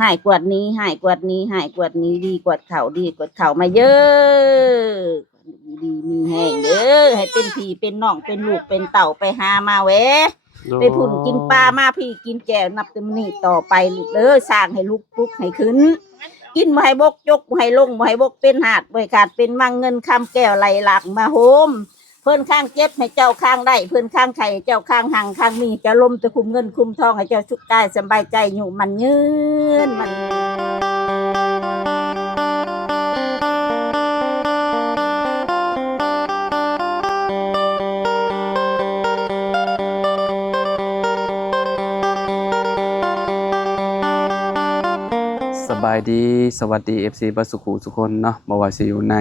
หายกว่านี้หายกว่านี้หายกว่านี้ดีกว่าเขาดีกว่าเขามาเยอะดีมีแห้งเด้อให้เป็นพี่เป็นน้องเป็นลูกเป็นเต่าไปหามาเว้ไปผุ่นกินปลามาพี่กินแก้วนับเต็มนี่ต่อไปลูกเด้อสร้างให้ลูกปลุกให้ขึ้นกินบ่ให้บกจกบ่ให้ลงบ่ให้บกเป็นหาดบ่ให้ขาดเป็นมังเงินคำแก้วไหลหลากมาโฮมเพื่อนข้างเจ็บให้เจ้าข้างได้เพื่อนข้างไข่เจ้าข้างหังข้างมีจะลมจะคุมเงินคุมทองให้เจ้าสุขกายสบายใจอยู่มันยืนมันสบายดีสวัสดี FC บัสสุขุทุกคนเนาะบ่ว่าสิอยู่ใน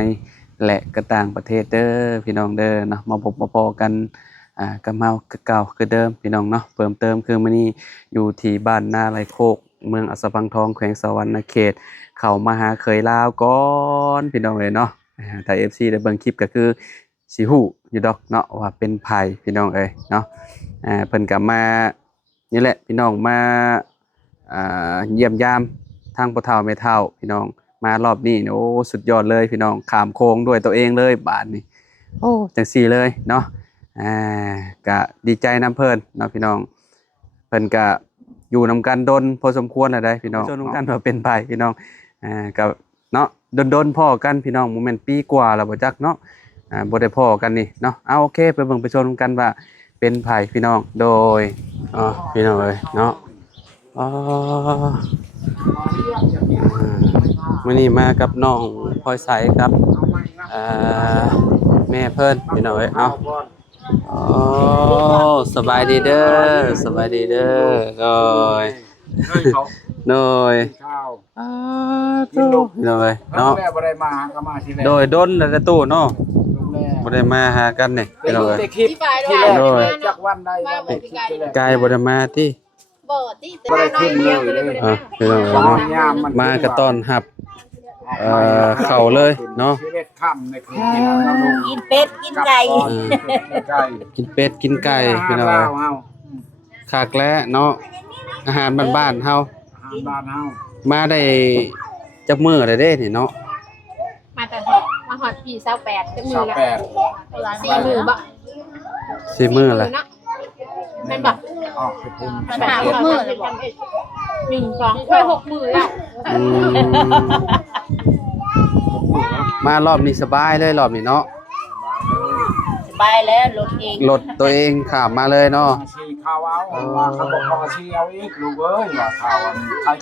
และก็ต่างประเทศเด้อพี่น้องเด้อเนาะมาพบมาพอกันกับเมาคือเก่าคือเดิมพี่น้องเนาะเพิ่มเติมคือมื้อนี้อยู่ที่บ้านนาไรโคกเมืองอัสสัมพังทองแขวงสะหวรรณเขตเข้ามาหาเคยลาวก่อนพี่น้องเอ้ยเนาะถ้า FC ได้เบิ่งคลิปก็คือสิฮู้อยู่ดอกเนาะว่าเป็นไผพี่น้องเอ้ยเนาะเพิ่นก็มานี่แหละพี่น้องมาเยี่ยมยามทางพ่อเฒ่าแม่เฒ่าพี่น้องมารอบนี้โอ้สุดยอดเลยพี่น้องข้ามโค้งด้วยตัวเองเลยบาดนี้โอ้จังซี่เลยเนาะก็ดีใจนำเพิ่นเนาะพี่น้องเพิ่นก็อยู่นำกันดนพอสมควรแล้วได้พี่น้องจนนำกันว่าเป็นไปพี่น้องก็เนาะดนพ้อกันพี่น้องโมเมนต์ปีกว่าแล้วบ่จักเนาะบ่ได้พ้อกันนี่เนาะเอาโอเคไปเบิ่งไปชมกันว่าเป็นไผพี่น้องโดยพี่น้องเอ้ยเนาะมื้อนี้มากับน้องพลอยใสครับแม่เพิ่นพี่น้องเอ้ยเอาสบายดีเด้อสบายดีเด้อโดยโดยพี่น้องเอ้ยเนาะบ่ได้มาก็มาทีแรกโดยดนแล้วตู้เนาะบ่ได้มาหากันนี่พี่น้องเอ้ย คลิปที่แรกจักวันใดวันใดคลิปที่แรก กายบ่ได้มาติ บ่ติแต่ บ่ได้ขึ้นเลยพี่น้องเอ้ยเนาะมาก็ต้อนรับเข้าเลยเนาะ ชีวิตค่ำในคืนที่เราลง กินเป็ดกินไก่ ไก่ กินเป็ดกินไก่พี่น้องเอ้ยคักแล้วเนาะอาหารบ้านๆเฮา บ้านเฮา มาได้จักมื้อได้เด้นี่เนาะ มาแต่มาฮอดปี28จังมือละ 28 4มื้อบ่ สิมื้อละ เนาะแม่นบ่ ออกไปพุ่น มันหา6มื้อเลยบ่1 2 6มื้อแล้ว อืมมารอบนี้สบายเลยรอบนี้เนาะ สบายแล้วรถเอง รถตัวเองข้ามมาเลยเนาะ ชีข้าวเอาว่าเขาบอกเขาชีเอาอีกลูกเอ้ยว่าข้าว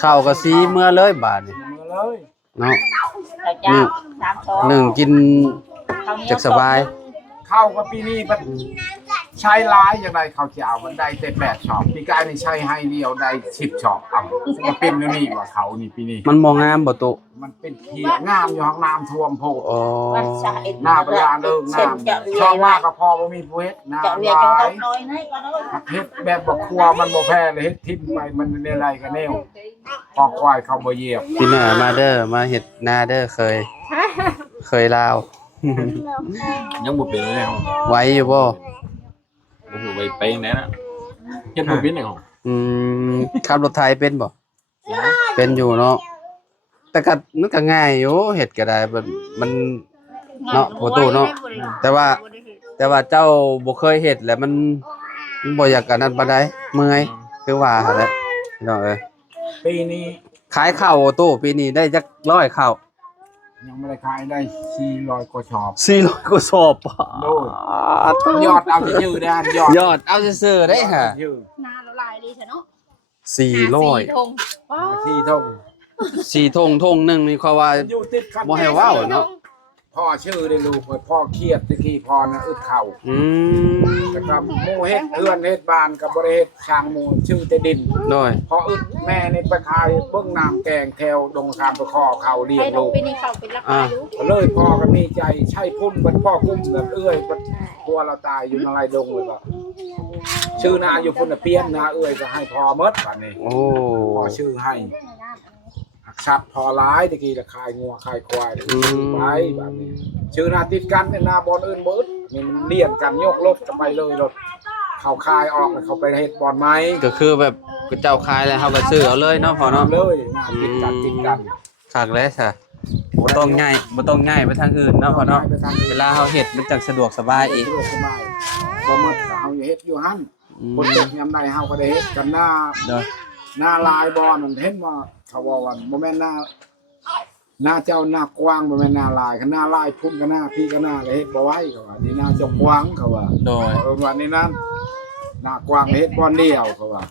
ข้าวก็สีเมื่อเลยบาดนี่ มือเลย เนาะ ข้าวเจ้าสามซอง หนึ่งกินจักสบาย ข้าวก็ปีนี้มันใช้หลายอย่างไรข้าวเจ้ามันได้แต่8ช็อปปีกายนี่ใช้ให้เดียวได้10ช็อปเอามันเป็นอยู่นี่ว่าเขานี่ปีนี้ มันมองงามบ่ตุ มันเป็นเขียงามอยู่ห้องน้ำท่วมโพด อ๋อ หน้าประยานเลิกน้ำชอบมากก็พอบ่มีผู้เฮ็ดน้ำ เจาะเรีย ลาก จังต้ ย องน้อยให้ก่อนเนาะ เฮ็ดแบบบ่ครัวมันบ่แพ้เลยเฮ็ดทิ่มไปมันในไรก็แนวพอควายเขาบ่เหยียบ พี่หน้ามาเด้อมาเฮ็ดนาเด้อเคยลาว ยังบ่เป็นเลยครับ ไหวอยู่บ่ บ่ฮู้ไปจังได๋นะเฮ็ดบ่เป็นเลยครับ อืมขับรถไถเป็นบ่เป็นอยู่เนาะแต่ก็มันก็ง่ายอยู่เฮ็ดก็ได้แบบมันเนาะบ่ตู้เนาะแต่ว่าเจ้าบ่เคยเฮ็ดแล้วมันบ่อยากอันนั้นปานใดเมื่อยคือว่าหั่นแหละพี่น้องเอ้ย ปีนี้ ขายข้าวตู้ปีนี้ได้จัก100ข้าว ยังไม่ได้ขายได้400กว่าชอบ 400กว่าสอบ โดยอดเอาที่ยืดได้ยอด เอาซื่อๆได้ฮะ ยืด นาละลายเลยซะเนาะ 400 ธงว้า ที่ทง 4 ธงหนึงนี่เขาว่า อยู่ติดกัน บ่ให้ว้าวเนาะ พ่อชื่อได้ลูกพ่อเครียดตะกี้พ่อน่ะอึดเข่า อืม นะครับหมู่เฮ็ดเฮือนเฮ็ดบ้านกับ่ได้เฮ็ดช่างหมู่ชื่อแต่ดิน น้อย พออึดแม่นี่ไปขายเบิ่งน้ำแกงแถวดงคามไปขอเขาเลี้ย ให้ ง ล ลู ง ก ไปนี่เข้าเป็นราคาอยู่ เลยพ่อก็มีใจใช่พุ่นเป็นพ่อกุ้มแบบเอื้อยเป็นกลัวเราตายอยู่ในไรดงเลยก็ชื่อนาอยู่พุ่นน่ะเปี้ยนนาเอื้อยก็ให้พ่อหมดบัดนี้ โอ้ พ่อชื่อให้หักชัดพอร้ายตะกี้ละคายงัวคายควายไปแบบนี้ชื่อนาติดกันเนี่ยนาบอลอื่นเบิดนี่มันเลี่ยนกันยกรถกันไปเลยรถเขาคายออกแล้วเขาไปเฮ็ดบอลไหม ก็คือแบบ ก็เจ้าขายแล้วเฮาก็ซื้อเอาเลยเนาะพ่อเนาะ เลยหน้าติดกัน คักแล้วซะบ่ต้องง่ายไปทางอื่นเนาะพ่อเนาะเวลาเฮาเฮ็ดมันจังสะดวกสบายอีก สะดวกสบายบ่หมดก็เอาเฮ็ดอยู่หั่นคนตกยามใดเฮาก็ได้เฮ็ดกันหน้าลายบ่นั่นเห็นว่าเขาว่าบ่แม่นหน้าเจ้าหน้ากว้างบ่แม่นหน้าลายคันหน้าลายพุ่นก็หน้าพี่ก็หน้าก็เฮ็ดบ่ไหวเขาว่านี่หน้าเจ้ากว้างเขาว่า โดย วันนี้นั้นหน้ากว้างเฮ็ดบ่เดียวเขาว่า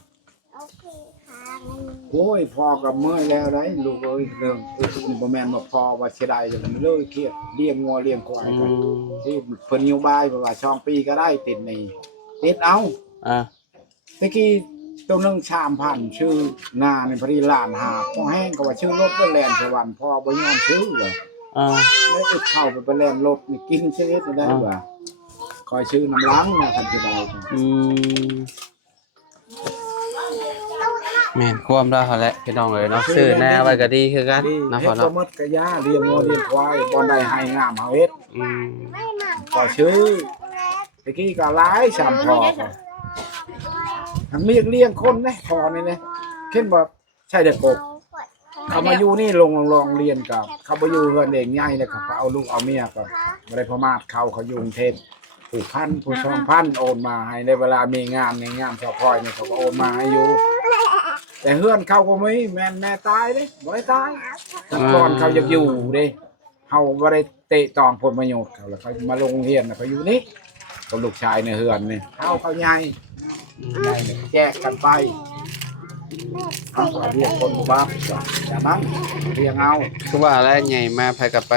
โอ้ยพ่อก็เมื่อยแล้วได้ลูกเอ้ยเรื่องนี่บ่แม่นว่าพ่อว่าเสียดายจังเลยเครียดเลี้ยงงัวเลี้ยงควายกันที่เพิ่นอยู่บ้านเพราะว่า2 ปีก็ได้ติดหนี้ติดเอา ตะกี้ตัวนึง3,000ชื่อนาในพรีล้านหาพอแห้งก็ว่าชื่อรถก็แล่นสวรรค์พ่อบ่ยอมชื่อว่าแล้วอึดเข้าไปแล่นรถนี่กินชีวิตได้ว่าคอยชื่อน้ำล้างมาคันสิได้แม่นความเราแหละพี่น้องเอ้ยเนาะซื้อแน่ไว้ก็ดีคือกันนะพ่อ เฮ็ดบ่ เนาะ หมดก็ย่าเลี้ยงงัวเลี้ยงควายบ่ได้ให้งามเฮาเฮ็ดคอยชื่อตะกี้ก็หลาย3พ่อทั้งเลี้ยงคนนะพอนี่นะเช่นว่าใช่เด็กกบเขามาอยู่นี่ลองเรียนกับเขาไปอยู่เพื่อนเองง่ายเลยเขาเอาลูกเอาเมียก็ไม่ได้พม่าเขาอยู่กรุงเทพผู้พันผู้ช่องพันโอนมาให้ในเวลามีงานในงานชาวพลอยเนี่ยเขาก็โอนมาให้อยู่แต่เพื่อนเขาก็ไม่แม่ตายเลยบ่ได้ตายแต่ก่อนเขาอยากอยู่ดิเขาบ่ได้เตะตองผลประโยชน์เขาแล้วเขามาลงเรียนเขาอยู่นี่กับลูกชายในเฮือนนี่เขาใหญ่แยกกันไปเอาเรียกคนบ้าจากนั้นเรียงเอา คือว่าแล้วใหญ่มาไผก็ไป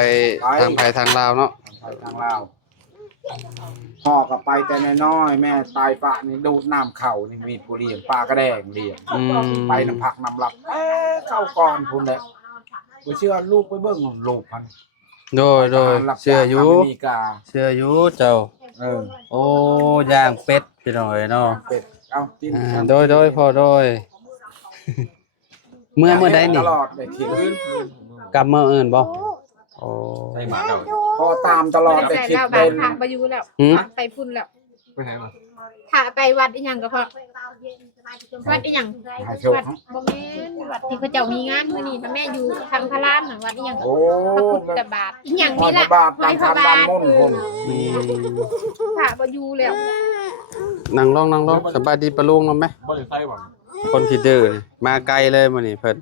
ทางไผทางลาวเนาะ ทางลาวพ่อก็ไปแต่น้อยแม่ตายปะนี่ดูดน้ำเข่านี่มีผู้เลี้ยงปลากระแดงเลี้ยงไปน้ำผักน้ำหลับเข้าก่อนพุ่นแหละกูเชื่อลูกไปเบิ่งลูกพัน โดยเชื่ออยู่ อเมริกา เชื่ออยู่เจ้าโอ้ย่างเป็ดพี่น้องเอ้ยเนาะ เป็ดเอากิน โดยพ่อโดยเมื่อใดนี่ ตลอดได้เถียง กลับเมื่ออื่นบ่โอ้ ให้หมาเก่า พอตามตลอดได้ แต่ คิด แล้ว เป็ บ้าน น ทางไปอยู่แล้วไปพุ่นแล้ว ไปไหนมา ถ้าไปวัดอีหยังก็พอวัดอีหยัง หาโชค วัดบ่แม่นวัดที่เขาเจ้ามีงานมื้อนี้พ่อแม่อยู่ทางพระรามน่ะวัดอีหยังก็ โอ้ พระพุทธบาทอีหยัง พอ นี่แห พ ละ ระบาทตามทำตามมนต์คน ถ้าบ่อยู่แล้ว นั่งลงสบายดีปะลุงเนาะแม่ บ่ได้ใส่บ่ คนที่ดื้อนี่มาไกลเลยมื้อนี้เพิ่น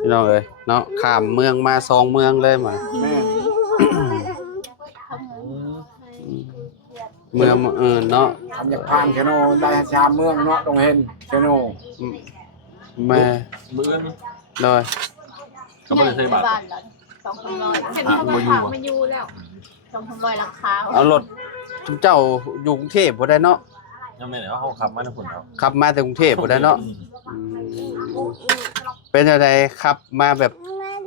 พี่น้องเอ้ยเนาะข้ามเมืองมา2เมืองเลยมา แม่ เมืองอื่นเนาะ ทำจากพานแคโนได้ชามเมืองเนาะตรงเห็นแคโน แม่ มื้อนี้ โดย ก็บ่ได้ใส่บาท เห็นเขาว่าเขามาอยู่แล้ว 200ราคา เอารถเจ้าอยู่กรุงเทพบ่ได้เนาะ ยังไม่ได้เฮาขับมาในพุ่นครับ ขับมาจากกรุงเทพบ่ได้เนาะเป็นจังไดขับมาแบบ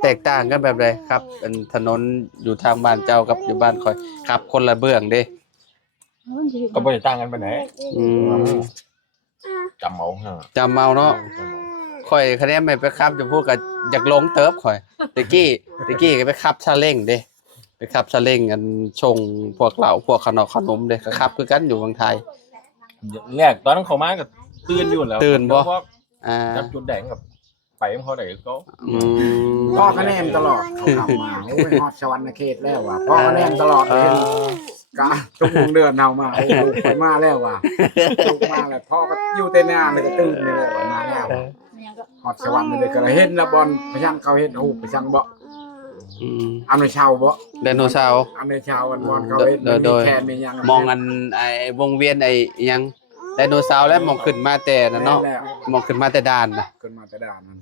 แตกต่างกันแบบใดครับเป็นถนนอยู่ทางบ้านเจ้ากับอยู่บ้านข่อยขับคนละเบื้องเด้ ก็บ่ได้ต่างกันปานใด อืม จำเอาฮะ จำเอาเนาะข่อยคะแนนไม่ไปขับจะพูดกับอยากลงเติบข่อยตะกี้ก็ไปขับซาเล้งเด้ไปขับซาเล้งกันชงพวกเหล้าพวกขนมเด้ก็ขับคือกันอยู่เมืองไทย แรกตอนนั้นเข้ามาก็ตื่นอยู่แล้ว ตื่นบ่ อ่า จับจุดแดงกับไปของเขาได้ก็ พ่อคะแนนตลอดเขาขับมาโอ้ยฮอดสวรรค์เขตแล้วว่ะพ่อคะแนนตลอดเห็นกะทุกเดือนเอามาโอ้โหไปมาแล้วว่ะลูกมาแล้วพ่อก็อยู่แต่หน้าเลยก็ตื่นเลยว่ามาแล้วฮอดสวรรค์เลยก็เห็นละบอลพะชังเขาเห็นโอ้พะชังบ่อันในชาวบ่ ไดโนเสาร์ อันในชาวอันบอลเขาเห็นมีแคนมียัง มองอันไอ้วงเวียนไอ้อิหยังไดโนเสาร์แล้วมองขึ้นมาแต่นั่นเนาะมองขึ้นมาแต่ด่านน่ะ ขึ้นมาแต่ด่านนั่น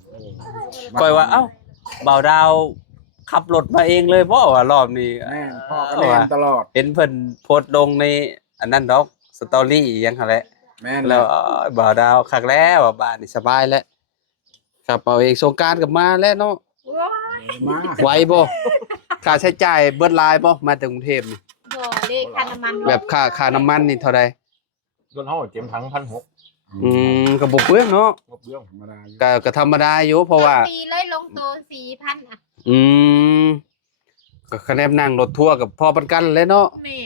ก้อยว่าเอ้าเบาดาวขับรถมาเองเลยบ่ว่ารอบนี้ แม่นพ่อคะแนนตลอด เห็นเพิ่นโพสต์ลงในอันนั้นดอกสตอรี่อีหยังหั่นแหละ แม่น แล้วบ่าวดาวคักแล้วว่าบ้านนี่สบายแล้วครับเอาเองสงกรานต์ก็มาแล้วเนาะ มา ไหวบ่ค่าใช้จ่ายเบิดหลายบ่มาจากกรุงเทพนี่ บ่ได้ค่าน้ำมัน แบบค่าน้ำมันนี่เท่าใด รถเฮาเต็มถัง 1,600 ก็บ่เปลืองเนาะ บ่เบื้อง ธรรมดาอยู่ ก็ธรรมดาอยู่เพราะว่า ปีเลยลงโต 4,000 อ่ะ อืมก็คะแนนนั่งรถทัวร์กับพอปันกันเลยเนาะ แม่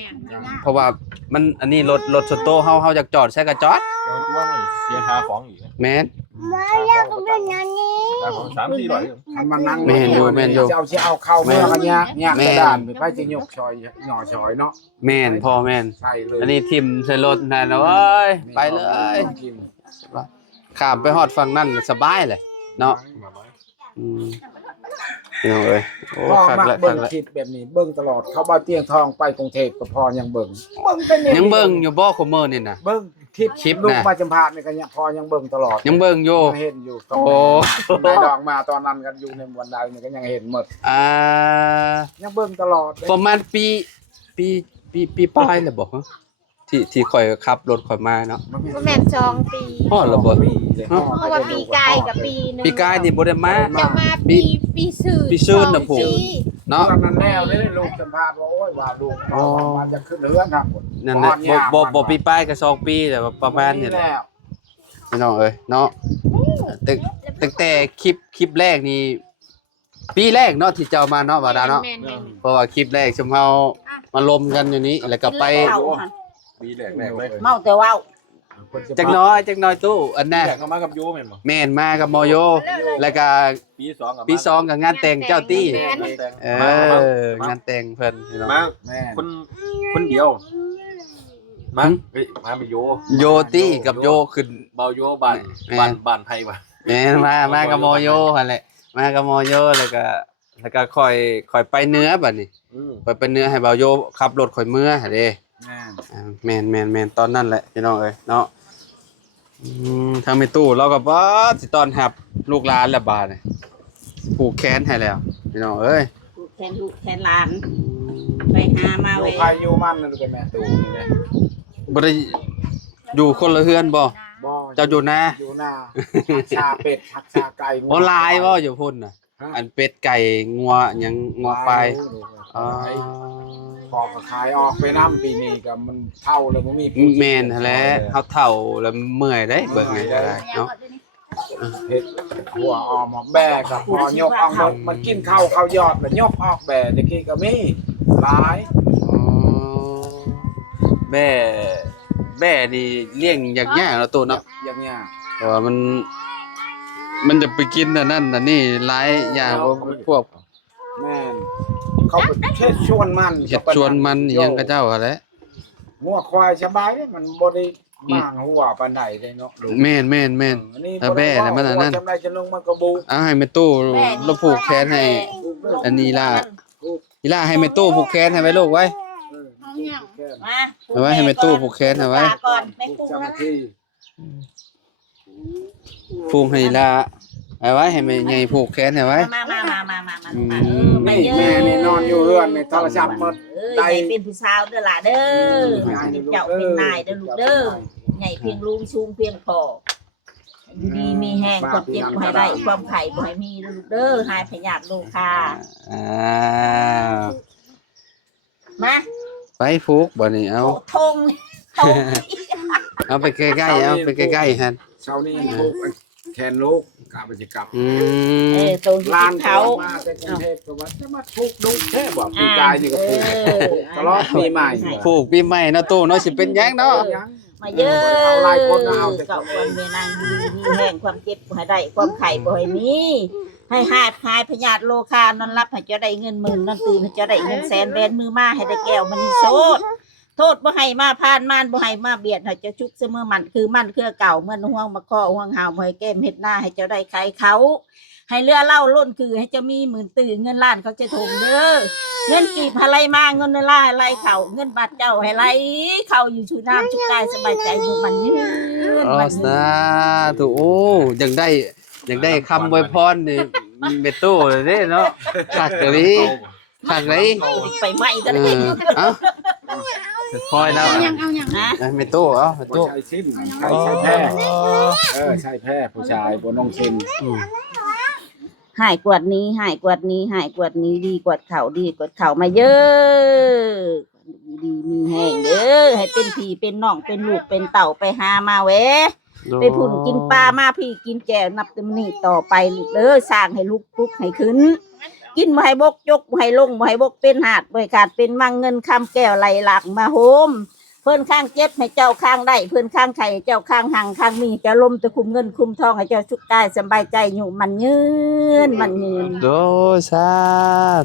เพราะว่ามันอันนี้รถสโตเฮาอยากจอดใช้ก็จอด เดี๋ยวว่ามัน เสียค่าของอีก แม่น ค่าของ3-400 ทำมานั่ง แม่นอยู่แม่นอยู่ เจ้าสิเอาเข้าเมื่อกันเนี่ยกระดานไปไปสิยกชอยหน่อชอยเนาะ แม่นพ่อแม่น ใช่เลย อันนี้ทิมใส่รถนั่นนะเว้ยไปเลย กิน ข้ามไปฮอดฝั่งนั้นสบายเลยเนาะอืมพี่น้องเอ้ยโอ้ พ่อ คัก มัก ละ เบิ่ คั ง กละ คลิปแบบนี้เบิ่งตลอดเขาบ่าเตียงทองไปกรุงเทพก็พอยังเบิ่งเป็นนี่ ยังเบิ่งอยู่บ่คุมื้อนี่น่ะ เบิ่งคลิป คลิป ลูก น่ะ มาจำพาเนี่ยก็ยังพอยังเบิ่งตลอด ยังเบิ่งอยู่ ยังเห็นอยู่ตอน โอ้ ได้ดอกมาตอนนั้นกันอยู่ในวันใดเนี่ยก็ยังเห็นหมด อ่า ยังเบิ่งตลอดเลย ประมาณปีปลายแล้วบ่ฮะที่ข่อยขับรถข่อยมาเนาะ บ่แม่น2 ปี ฮอดแล้วบ่ เพราะว่าปีกายกับปีหนึง ปีกายนี่บ่ได้มา เจ้ามาปีซื่น ปีซื่นน่ะผม 2 ปี เนาะ ตอนนั้นแน่เลยลูกจำพาว่าโอ้ยว่าลูก อ๋อ มันจะขึ้นเรือนครับ นั่นแหละบ่ปีปลายก็2ปีแต่ว่าประมาณนี่แหละ แล้ว พี่น้องเอ้ยเนาะตั้งแต่คลิปแรกนี่ปีแรกเนาะที่เจ้ามาเนาะว่าดาเนาะ แม่น เพราะว่าคลิปแรกชุมเฮามาลมกันอยู่นี้แล้วก็ไป เฒ่าหั่น ปีแรกเลย เมาแต่เว้า จักหน้อยตู้อันน่ะ แรกก็มากับโยแม่นบ่ แม่นมากับมอโยแล้วก็ ปี2กับ ปีสองกับงานแต่งเจ้าตี้ แม่น งานแต่งเพิ่นพี่น้อง มา แม่ คนเดียวมาเฮ้ยมาไปโย โยตี้กับโยขึ้น เบาโยบ้านไผว่ะ แม่นมากับมอโยหั่นแหละมากับมอโยแล้วก็ค่อยไปเหนือบัดนี้ไปเหนือให้เบาโยขับรถค่อยเมื่อหั่นเด้ แม่ แม่นตอนนั้นแหละพี่น้องเอ้ยเนาะทางแม่ตู้เราก็บ่สิต้อนรับลูกหลานแล้วบาดนี่ผูกแขนให้แล้วพี่น้องเอ้ย ลูกแทนลูกแทนหลานไปหามา อยู่ เว้ย ใครอยู่มันนั่นก็แม่ตูนี่แหละ บ่ได้อยู่คนละเฮือนบ่ บ่ เจ้าอยู่นา อยู่หน้าหักชาเป็ดหักชาไก่ ออนไลน์บ่อยู่พุ่นน่ะ อันเป็ดไก่งัวหยังงัวควายอ๋อ พอก็ขายออกไปน้ำปีนี้ก็มันเท่าแล้วมันมี แม่นหั่นแหละเฮาเฒ่าแล้วเมื่อยเด้เบิ่งไงก็ได้เนาะ เฮ็ดหัวออกมาแบกกับพอยกออกมันกินข้าวเขายอดแล้วยกออกแบตะกี้ก็มีหลาย อ๋อแม่นี่เลี้ยงยากๆเนาะตู้เนาะ อย่างเงี้ย เพราะว่ามันจะไปกินอันนั้นอันนี้หลายอย่างพวก แม่นเขาไปเทศชวนมัน เห็ดชวนมันอิหยังก็เจ้าหั่นแหละ งัวควายสบายเลยมันบ่ได้มางหัวปานใดเลยเนาะลูก แม่น แต่แม่น่ะมันอันนั้น จำได้จะลงมันก็บู เอาให้แม่ตู้เราผูกแขนให้ อันนี้ล่ะอีล่าให้แม่ตู้ผูกแขนให้ไว้ลูกไว้ มา เอาไว้ให้แม่ตู้ผูกแขนเอาไว้ ลาก่อนไม่ปรุง เจ้าห แล้ น้าว ที่ ผูกให้อีล่าเอาไว้ให้แม่ใหญ่ผูกแขนให้ไว้ มาอืม ไป นี่ เยอะ แม่นี่นอนอยู่เรือนในโทรศัพท์หมด ใหญ่เป็นผู้สาวเด้อล่ะเด้อเจ้าเป็นนายเด้อลูกเด้อใหญ่เพียงลุงสูงเพียงพออยู่ดีมีแห้งความเจ็บบ่ให้ได้ความไข่บ่ให้มีเด้อลูกเด้อหายพยาธิโรคค่ะ อ้าว มา ไปผูกบ่นี่เอา ทงทง เอาไปใกล้ๆเอาไปใกล้ๆหั่น เช้านี้ลูกแทนลูกกลับไปจะกลับ อืม ตรงที่ ลาน เขา มาแต่กรุงเทพก็ว่าจะมาทุกข์ดุแท้บ่ปีกายนี่ก็ทุกข์ตลอดปีใหม่ ผูกปีใหม่เนาะตู้เนาะสิเป็นหยังเนาะ มาเยอะ เอาหลายคนเอาแต่ เก่าคนเมนางดีมีแห้งความเจ็บบ่ให้ได้ความไข่บ่ให้มีให้หายพยาธิโรคานอนรับให้เจ้าได้เงินหมื่นนอนตื่นให้เจ้าได้เงินแสนแบนมือมาให้ได้แก้วมณีโสดโทษบ่ให้มาผ่านมานบ่ให้มาเบียดให้เจ้าชุกเสมอมันคือมันคือเก่าเหมือนห่วงมาข้อห่วงหาวบ่ให้แก้มเฮ็ดหน้าให้เจ้าได้ใครเขาให้เรือเล่าล้นคือให้เจ้ามีหมื่นตื่นเงินล้านเขาจะทงเด้อเงินกีบอะไรมาเงินล่าอะไรเขาเงินบาทเจ้าให้ไหลเขาอยู่ชูน้ำชุกกายสบายใจอยู่มันยืน อ๋อ มัน สาธุโอ้อยากได้คำอวยพรนี่เมตู้เลยเด้เนาะคักกะลีคักเลย ไปไหม้ก็ เอ ได้ อเอ้าคอยแล้ว เอาหยัง นะ เมตู้เอ้าเม ผู้ ตู้ ชายสิ้นใช่แพ้ใช่แพ้ผู้ชายบนน้องชิน หายกวดนี้หายกวดนี้หายกวดนี้ดีกวดเข่าดีกวดเข่ามาเยอะดีมีแห้งเด้อให้เป็นพี่เป็นน้องเป็นลูกเป็นเต่าไปหามาเว้ไปพุ่นกินปลามาพี่กินแก้วนับตำนี่ต่อไปลูกเด้อสร้างให้ลูกลุกให้ขึ้นกินบ่ให้บกยกบ่ให้ลงบ่ให้บกเป็นหาดบ่ให้ขาดเป็นมังเงินคำแก้วไหลหลากมาโฮม เพิ่นข้างเจ็บให้เจ้าข้างได้เพิ่นข้างไข่ให้เจ้าข้างหังข้างมีเจ้าลมจะคุมเงินคุมทองให้เจ้าสุขกายสบายใจอยู่มันยืน โดสา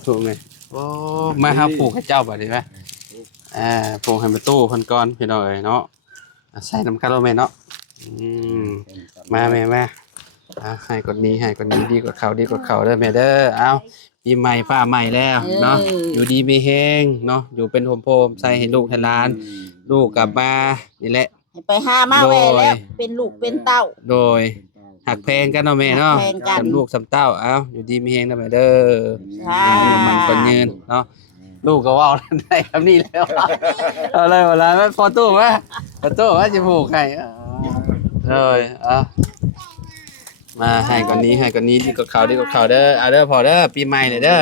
ธุแม่โอ้มาหาปลูกให้เจ้าบัดนี้แม่ปลูกให้ประตูเพิ่นก่อนพี่น้องเอ้ยเนาะใส่น้ำกันแล้วแม่เนาะมาแม่ให้กดนี้ดีกว่าเขาเด้อแม่เด้อเอาปีใหม่ฟ้าใหม่แล้วเนาะอยู่ดีมีแฮงเนาะอยู่เป็นโฮมใส่ให้ลูกให้หลานลูกกลับมานี่แหละ ไปหามาแว่แล้วเป็นลูกเป็นเต้า โดยหักแพงกันเนาะแม่เนาะ หักแพงกัน สำลูกสำเต้าเอาอยู่ดีมีแฮงนะแม่เด้ออยู่มันคนยืนเนาะลูกก็เว้าได้คำนี้แล้วเอาเลยเวลาพอตู้ว่าจะผูกให้เลยมาให้ก่อนนี้ดีกว่าเขาเด้อเอาเด้อพอเด้อปีใหม่เด้อ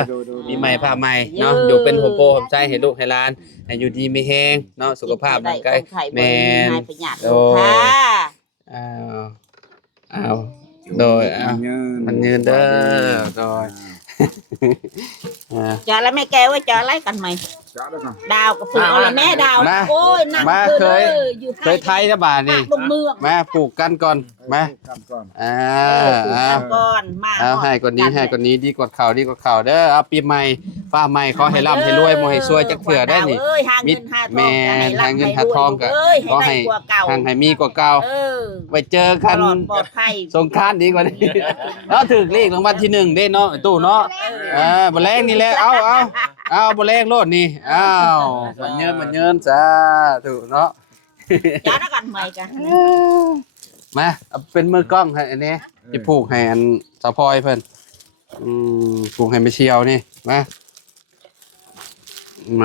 ปีใหม่พาใหม่เนาะอยู่เป็นโฮมโปรโฮมใจให้ลูกให้หลานให้อยู่ดีมีแฮงเนาะสุขภาพร่างกายแม่นโดยเอาโดยมันยืนเด้อโดยจอแล้วแม่แกว่าจอไล่กันไหมดาวกับผูกเอาละแม่ดาวโอ้ยนั่งเคยไทยนะบ้านนี่มาปลูกกันก่อนมาก่อนมาเอาให้ก่อนนี้ดีกว่าเขาเด้อเอาปีใหม่ฟ้าใหม่ขอให้ร่ำให้รวยบ่ให้ซวยจักเถื่อได้นี่มิตรแม่หาเงินหาทองก็ขอให้ให้มีกว่าเก่าไปเจอกันสงกรานต์ดีกว่านี้เนาะถึกเลขรางวัลที่1เด้เนาะตู้เนาะบ่แรงนี่แหละเอาบ่แรงโลดนี่มันเยินจ้าถูกเนาะจ้าแล้วกันใหม่กันมาเป็นมือกล้องให้อันนี้จะผูกให้อันสะพอยเพิ่นผูกให้ไปเชียวนี่ม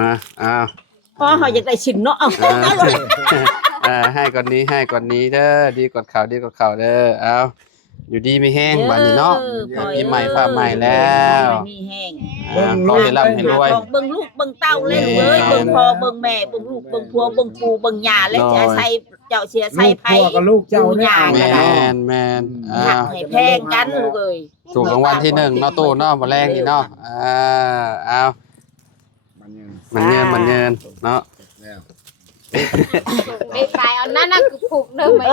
าพ่อเขาอยากได้ชิมเนาะให้ก่อนนี้เด้อดีกว่าเขาเด้อเอาอยู่ดีไม่แห้งบัดนี้เนาะปีใหม่ฟ้าใหม่แล้วมีแห้งขอให้ร่ำให้รวยเบิ่งลูกเบิ่งเต้าเลยเอ้ยเบิ่งพ่อเบิ่งแม่เบิ่งลูกเบิ่งผัวเบิ่งปู่เบิ่งย่าแล้วจะใส่เจ้าเสียใส่ไผกับลูกเจ้าย่าก็ได้แม่นให้แพงกันลูกเอ้ยถูกรางวัลที่1เนาะตู้เนาะบ่แรงนี่เนาะเอามันเงินเนาะไม่ตายเอานั่นน่ะคือผูกเด้อไม่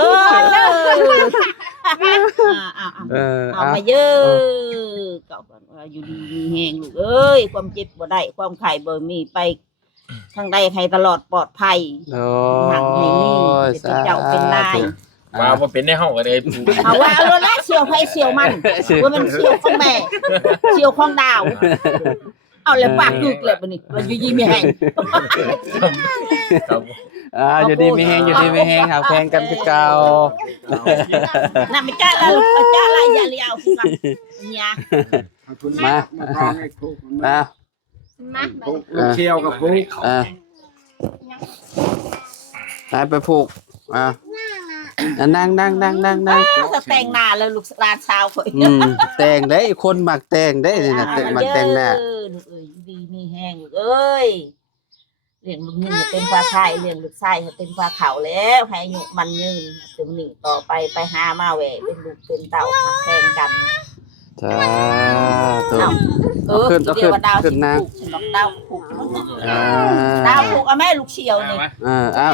เอามาเยอะเก่ากันว่าอยู่ดีมีแห้งลูกเอ้ยความเจ็บบ่ได้ความไข้บ่มีไปทางใดให้ตลอดปลอดภัยหักให้มีเป็นเจ้าเป็นนายว่าบ่เป็นในห้องก็ได้เอาว่าเอาละเสี่ยวไผเสี่ยวมันว่ามันเสี่ยวของแม่เสี่ยวของดาวเอาเลยปากกึกเลยบัดนี้มันอยู่ดีมีแห้งอยู่ดีมีแฮงหาแพงกันคือเก่าน่ะไม่จ้าละอย่าเลี้ยวสิครับเนี่ยมาเชียวกับผูกไปผูกนั่งแต่งหน้าแล้วลูกหลานสาวข่อยแต่งได้คนมักแต่งได้นี่น่ะมักแต่งหน้าดีมีแห้งเอ้ยเลี้ยงลูกนี่เป็นปลาไข่เลี้ยงลูกไส้เป็นปลาเขาแล้วให้อายุมันยืนถึงนี่ต่อไปหามาแหวเป็นลูกเป็นเต่าหักแทงกันจ้าขึ้นนางดาวผูกเอาแม่ลูกเชียวนี่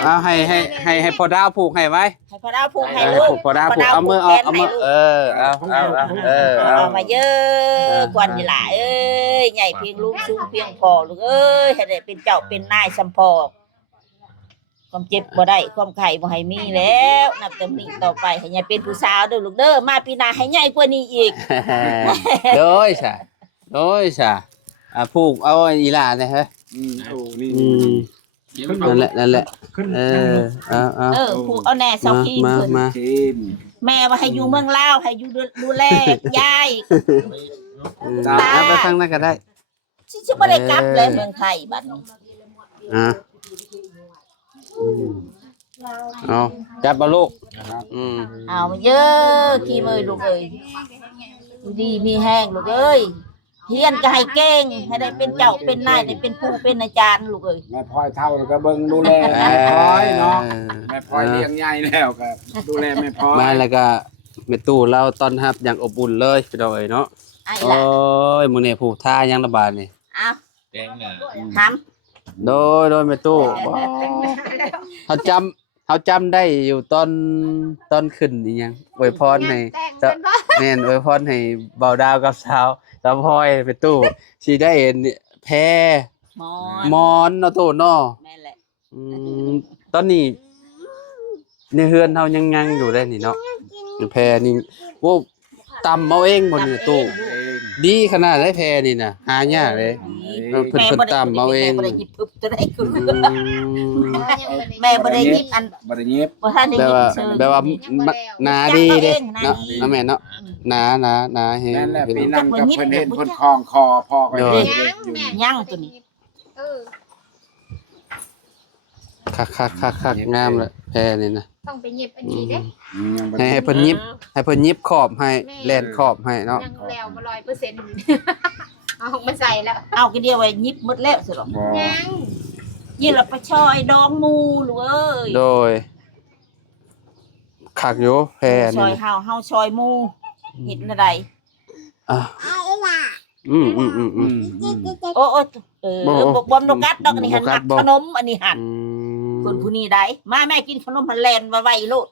เอาให้พอดาวผูกให้ไว้ให้พอดาวผูกให้ลูกพอดาวผูกเอามือเอามาเยอะกวนนี่ล่ะเอ้ยใหญ่เพียงลูกสูงเพียงพอลูกเอ้ยให้ได้เป็นเจ้าเป็นนายสัมพอความเจ็บบ่ได้ความไข้บ่ให้มีแล้วนับแต่นี้ต่อไปให้ใหญ่เป็นผู้สาวเด้อลูกเด้อมาปีหน้าให้ใหญ่กว่านี้อีกโดยจ้ะผูกเอาอีหลาเนี่ยฮะนั่นแหละผูกเอาแน่เซาขี้เพิ่นแม่ว่าให้อยู่เมืองลาวให้อยู่ดูแลยายไปทางนั้นก็ได้สิบ่ได้กลับเลยเมืองไทยบัดนี้เอาจับบ่ลูกเอาเยอะขี้มือลูกเอ้ยดีมีแห้งลูกเอ้ยเฮียนก็ให้เก่งให้ได้เป็นเจ้าเป็นนายได้เป็นผู้เป็นอาจารย์ลูกเอ้ยแม่พลอยเท่าแล้วก็เบิ่งดูแลแม่พลอยเนาะแม่พลอยเลี้ยงใหญ่แล้วก็ดูแลแม่พลอยมาแล้วก็แม่ตู้เราต้อนรับอย่างอบอุ่นเลยพี่น้องเอ้ยเนาะโอ้ยมื้อนี้ผูกท่ายังระบาดนี่อ้าวแดงน่ะทำโดยแม่ตู้ เขาจำได้อยู่ตอนขึ้นอีหยังอวยพรให้ แต่งเป็นบ่ แม่นอวยพรให้เบาดาวกับสาวพลอยไปตู้สิได้เห็นแพร มอนเนาะตู้เนาะ แม่นแหละ อืมตอนนี้ในเฮือนเฮายังอยู่ได้นี่เนาะแพรนี่โอ้ตำเอาเองบ่นี่ตู้ เอง ดีขนาดได้แพรนี่น่ะหายากเลย เพิ่นตำเอาเอง แม่บ่ได้หยิบปึ๊บจะได้คุณ อืม แม่บ่ได้หยิบอัน บ่ได้เย็บ บ่ทันได้ แปล หยิบ ว่า เชิญ แปลว่าหนาดีเด้เนาะแม่เนาะหนาเฮง นั่นแหละ พี่ ปี น้อง นั้นกับเพิ่นเห็นเพิ่นคล้องคอพ่อก็ โด เห็ ย นเลยอยู่ ย่างตัวนี้ เออ คักงามเลยแพรนี่นะ ต้องไปเย็บอันนี้เด้ ยังบ่ ให้เพิ่นยิบขอบให้แล่นขอบให้เนาะ ยังแล้วบ่100%เอามาใส่แล้ว เอากี่เดียวไว้หยิบหมดแล้วสิหรอ บ่ ยัง ยี่ละไปช่อยดองหมูลูกเอ้ย โดยคักอยู่แพร ช่ นี่ อย นะ เฮาช่อยหมูเห็นอะไร อ่ะอืม อืมอืม โอ้บ่นกัดดอกนี่หัน บ่กั มั ด ก บ่ ขนมอันนี้หัน อืม คนผู้นี้ได้มาแม่กินขนมพันแลนไว้ลูก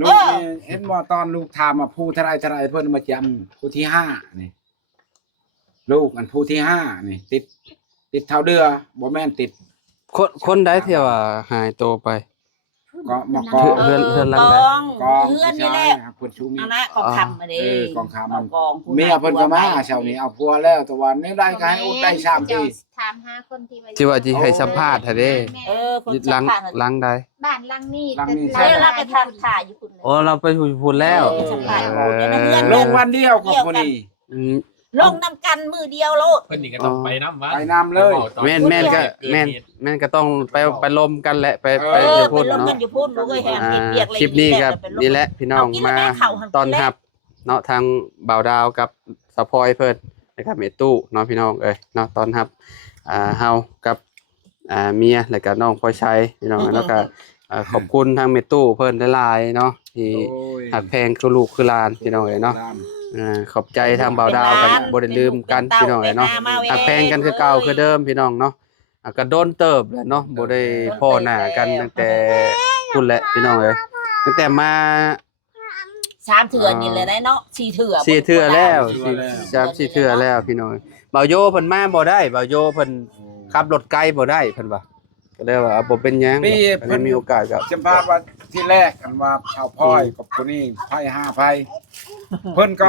ลูกนี่เห็นบ่ตอนลูกถามว่าผู้เท่าไรเพิ่นมาจำผู้ที่5นี่ลูกอันผู้ที่5นี่ติดเท่าเดือบ่แม่นติด คนใดที่ว่าหายตัวไป ก็มากอง เฮือนหลังใด กองเฮือนนี่แหละ เพิ่นชูมี เอานะกองคำมาเด้ กองคำมัน กองผู้ เมียเพิ่นก็มาเช้านี้เอาผัวแล้วแต่ว่านี่ได้ก็ให้อุดได้3ปี ถามหาคนที่ ที่ว่าสิให้สัมภาษณ์หั่นเด้ คน หลั สั ง มภาษณ์ หลังใด บ้านหลังนี้ แล้วเราไปทานถ่ายอยู่คุณ โอ้เราไปพูดแล้ว สัมภาษณ์อยู่ในเฮือน ลงวันเดียวกับคนนี้ อืม ลงนำกันมือเดียวโลด เพิ่นนี่ก็ต้องไปน้ำวะ ไปนำเลย แม่นก็ต้องไปลมกันแหละไป เออ จะ ไป พูด ลงกั เนาะ นอยู่พุ่นลูกเอ้ยแฮมเปียกเลย คลิปนี้ครับนี่แหละพี่น้องมาตอนรับเนาะทางบ่าวดาวกับสะพอยเพิ่นนะครับเมตู้เนาะพี่น้องเอ้ยเนาะตอนรับเฮากับเมียแล้วก็น้องพลอยชัยพี่น้องแล้วก็ขอบคุณทางเมตู้เพิ่นหลายๆเนาะที่หักแพงคือลูกคือหลานพี่น้องเอ้ยเนาะขอบใจทางบ่าวดาวกันบ่ได้ลืมกันพี่น้องเอ้ยเนาะหักแพงกันคือเก่าคือเดิมพี่น้องเนาะก็โดนเติบแหละเนาะบ่ได้พ้อหน้ากันตั้งแต่พุ่นแหละพี่น้องเอ้ยตั้งแต่มา 3 เถื่อนี่เลยได้เนาะ4 เถื่อ 4เทื่อแล้ว4เทื่อแล้วพี่น้องบ่าวโยเพิ่นมาบ่ได้บ่าวโยเพิ่นขับรถไกลบ่ได้เพิ่นว่าก็เลยว่าบ่เป็นหยัง ปี เพิ่นมีโอกาสก็ จำภาพว่าที่แรกกันว่าชาวพ่อยกับคนนี้ไพ่5ไพ่เพิ่นก็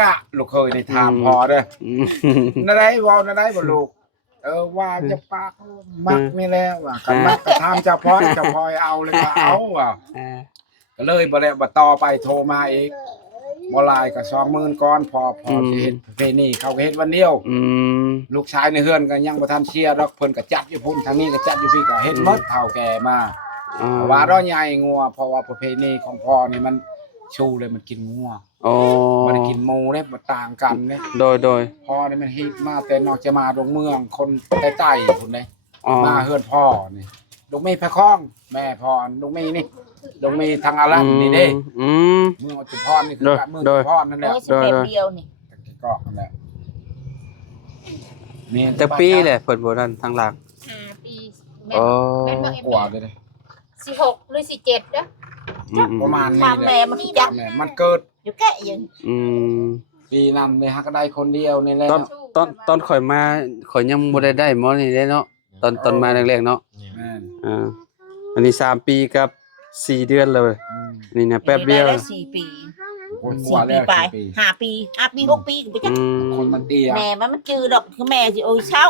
กะลูกเคยในถามพอเด้อ อืม นาได้เว้านาได้บ่ลูกว่าจะปากมักนี่แล้วว่ากันมักก็ถามเจ้าพ่อยเอาเลยก็เอาว่ะก็เลยบ่ได้บ่ต่อไปโทรมาอีกบ่หลายก็ 20,000ก่อนพอสิเฮ็ดประเพณีเขาก็เฮ็ดวันเดียว อืม ลูกชายในเฮือนก็ยังบ่ทันเชียร์ดอกเพิ่นก็จัดอยู่พุ่นทางนี้ก็จัดอยู่พี่ก็เฮ็ดหมดเฒ่าแก่มาว่าร้อใหญ่งัวเพราะว่าประเพณีของพ่อนี่มันชูเลยมันกินงัว โอ้ บ่ได้กินหมูเด้บ่ต่างกันเด้ โดย พ่อนี่มันฮิตมาแต่นอกจะมาลงเมืองคนใต้ๆพุ่นเด้ อ๋อ มาเฮือนพ่อนี่ลูกมีพระคองแม่พ่อลูกมีนี่ลูกมีทางอารันนี่เด้ อืม เมืองอุจุพรนี่คือเมืองอุจุพรนั่นแหละ โอ้ยสิเป็นเดียวนี่ ก็นั่นแหละนี่ แต่ปีแหละเพิ่นบ่นั่นทางหลัง 5 ปี อ๋อ แม่นบ่ กว่าเลย 16หรือ17เด้อ ประมาณนี้ ทาง เล แม่ ย มันสิจัก มันเกิด อยู่แก่ยัง อืม ปีนั้นเลยฮะก็ได้คนเดียวนี่แหละ ตอนข่อยมาข่อยยังบ่ได้หมอนี่เด้เนาะตอนมาแรกๆเนาะ แม่น อันนี้3ปีกับ4เดือนแล้วเว้ยนี่นะแป๊บเดียว ได้4 ปี คนก 4 ว่า ปี แล้ว ไป 4 ปี 5 ปี5 ปี6 ปีก็ไปจัก คนมันเตี้ย แม่มันจือดอกคือแม่สิโอ้ยเช่า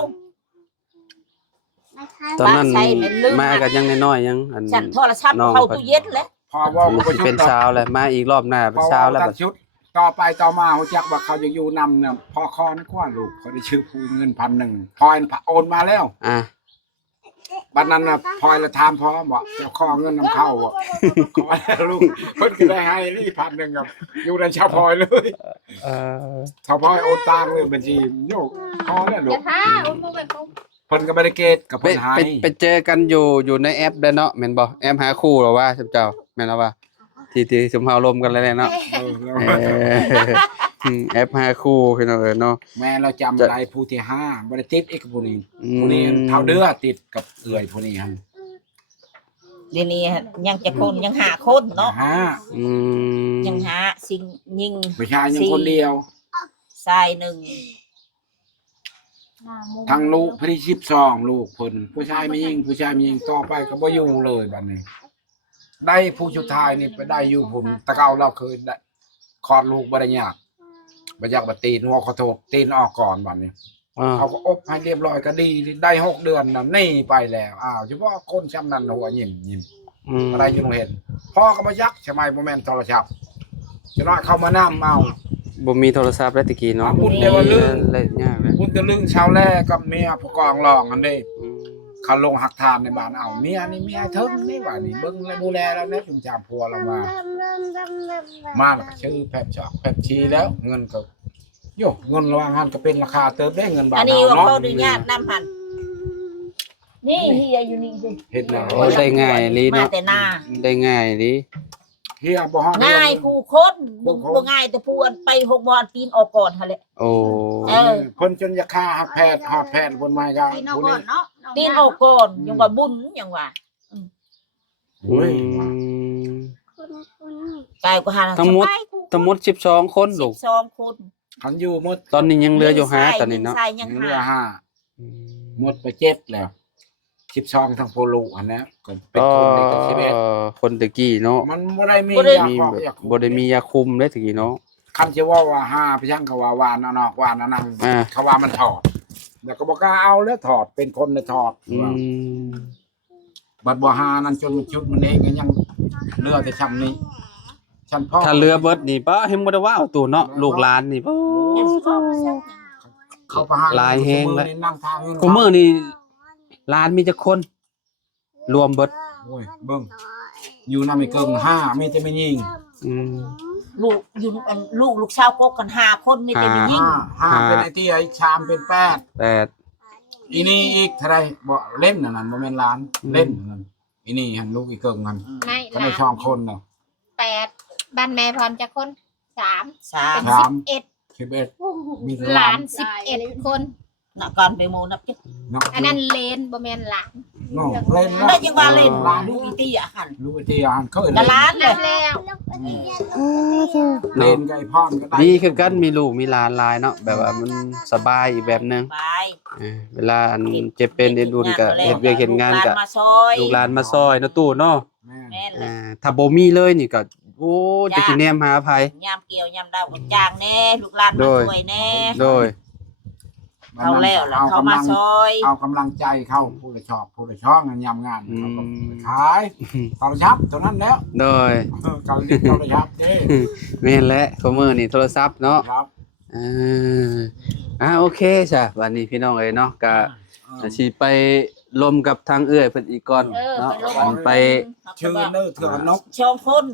ตอนนั้น ใช่มันลืม มาก็ยังน้อยๆยังอัน ฉันโทรศัพท์เข้าตู้เย็นแล้ว พอว่า สิเป็นเช้าแล้วมาอีกรอบหน้าเป็น พอ เช้า ว่า แล้ว ตั บั ด ด ชุดต่อไปต่อมาเขาจักว่าเขาจะอยู่นำเนี่ยพอคอนี่กว่าลูกเขาได้ชื่อผู้เงิน1,000พอยโอนมาแล้ว อ่ะ บัดนั้นน่ะพอยละถามพอบอกเจ้าข้อเงินนำเข้าบ่ขอแล้วลูกเพิ่นก็ได้ให้นี่1,000ครับอยู่ในชาวพลอยเลย เอ่อ ชาวพลอยโอนตังเลยบัญชีโยกพอแล้วลู อย่าก ท้าอุ้มบ่เป็นปุ๊บ เพิ่นก็บ่ได้เกตกับ ไป เพิ่นให้ ไปเจอกันอยู่ในแอปได้เนาะแม่นบ่แอปหาคู่เหรอว่าเจ้าแม่นแล้วว่าที่สมเฮาลมกันแล้วเนาะ เออแล้ว แอปหาคู่พี่น้องเนาะ แม่เราจำได้ผู้ที่5บ่ได้ติดอีกผู้นี้ผู้นี้เท่าเดือติดกับเอื้อยผู้นี้หั่น เดี๋ยวนี้ยังจะคนยังหาคนเนาะ อืม ยังหาสิ่งยิง ผู้ชายยังคนเดียว ทรายหนึ่ง ทั้งลูกพี่12ลูกเพิ่นผู้ชายไม่ยิงผู้ชายไม่ยิงต่อไปก็บ่อยู่เลยบัดนี้ ได้ผู้สุดท้ายนี่ไปได้อยู่ผมตะเกาเราเคยได้คลอดลูกบ่ได้ยากบ่อยากบ่ตีนหัวขอโทษตีนออกก่อนบัดนี้ เขาก็อบให้เรียบร้อยก็ดีได้6 เดือนน่ะนี่ไปแล้วเฉพาะคนช้ำนั้นหัวยิ้มอะไรอยู่เห็นพ่อก็บ่ยักใช่ไหมบ่แม่นโทรศัพท์จะน้อยเข้ามานํเอา บ่มีโทรศัพท์แล้วตะกี้เนาะ บุญเดียวว่าลืม เล่นยากเลย บุญจะลึงชาวแรกกับเมียผู้กองรองอันนี้เขาลงหักทานในบ้านเอาเมียนี่เมียเทิงนี่ว่านี่เบิ่งและดูแลแล้วนะจุงจามพัวเรามาแล้วก็ชื่อแพทช็อกแพทชีแล้วเงินก็โยเงินระหว่างหันก็เป็นราคาเติมได้เงินบาท อันนี้ว่า เนาะ เขาอนุญาตนำหันนี่เฮียอยู่นี่สิ เฮ็ดแล้ว โอ้ได้ง่ายลี มา เนาะ แต่หน้า ได้ง่ายลี เฮียบ่ฮ้อน ง่ายคู่คนบ่ง่ายแต่ผู้อันไป6 วันตีนออกก่อนหั่นแหละ โอ้ เพิ่นจนจะฆ่าหักแพทย์หอดแพทย์เพิ่นมาก็ พี่น้องก่อนเนาะ ตีนออกก่อนยังว่าบุญยังว่า โอ้ย กายก็หา ทั้งหมด12คนลูก 12คน คันอยู่หมด ตอนนี้ยังเหลืออยู่5ตอนนี้เนาะ ทรายยัง เหลือ หา 5หมดไป7แล้ว12ทั้งโปโลอันนี้ก็เป็นคนเด็กก็11 คนตะกี้เนาะ มันบ่ได้มี มี ยา แบบ ยา บ่ได้มียาคุมเลยตะกี้เนาะ คันจะว่าห้าพี่ช่างเขาว่าวานเอานอกวานเอานัง อ่า เขาว่ามันถอดแล้วก็บอกกล้าเอาแล้วถอดเป็นคนเลยถอด บัดบ่หานั้นจนมันชุดมันเองก็ยังเลือแต่ช้ำนี้ฉันพ่อ ถ้าเรือเบิดนี่ป้าเฮ็ดบ่ได้ว่าเอาตัวเนาะลูกหลานนี่ป้า เขาไปหา ลายแห้งเลย มือนี่นั่งทางอยู่ กูมื้อนี่หลานมีจักคน รวมเบิด โอ้ยเบิ่งอยู่นำไม่เกิน5มีแต่ไม่ยิง อืม ลูกอยู่ลูกชาวกกกัน5 คนมีแต่มียิ่ง 5เป็นไอ้ที่ไอ้ชามเป็น8 8 อีนี่อีกเท่าไรบ่เล่นนั่นบ่แม่นล้านเล่นนั่นอีนี่หันลูกอีเกิงมัน ไม่ ก็ได้ช่องคนน่ะ 8บ้านแม่พรจะคน3 3 เป็น สาม 11 11มีแต่ ห ห ลา ลาน น11คน น่ะก่อนไปโมนับจิ เนาะ อันนั้นเลนบ่แม่นหลาน เนาะเล่น ได้ยังว่าเล่น หลาน ลูกอีตี้อ่ะหั่น ลูกไอ้ที่หันเคย ละ เล่น ล้านเล นั่ ย นแล้ว เล่นกับไอ้พ่อนก็ได้ ดีคือกันมีลูกมีหลานหลายเนาะแบบว่ามันสบายอีกแบบนึง ไป เวลาอันเจ็บเป็นเอ็นอุ่นก็เฮ็ดเวียกเฮ็ดงานก็ ลูกหลมาซอย ลูกหลานมาซอยเนาะตู้เนาะ แม่ แม่นเลย ถ้าบ่มีเลยนี่ก็โอ้จะสิแนมหาไผ ยามเกี่ยวยามดาวก็จ้างแน่ลูกหลานมาช่วยแน่ โดย เขาแล้วแล้วเขามาซอย เอากำลังใจเข้าผู้ละชอบผู้ละช่องยำงานเขาก็ขายโทรศัพท์เท่านั้นแล้ว โดย เขาเรียกโทรศัพท์เด้ แม่นแหละซุมื้อนี่โทรศัพท์เนาะ ครับ โอเคจ้ะวันนี้พี่น้องเอ้ยเนาะก็สิไปลมกับทางเอื้อยเพิ่นอีกก่อนเนาะไป ชื่อเนื้อเถื่อนนก ชองคน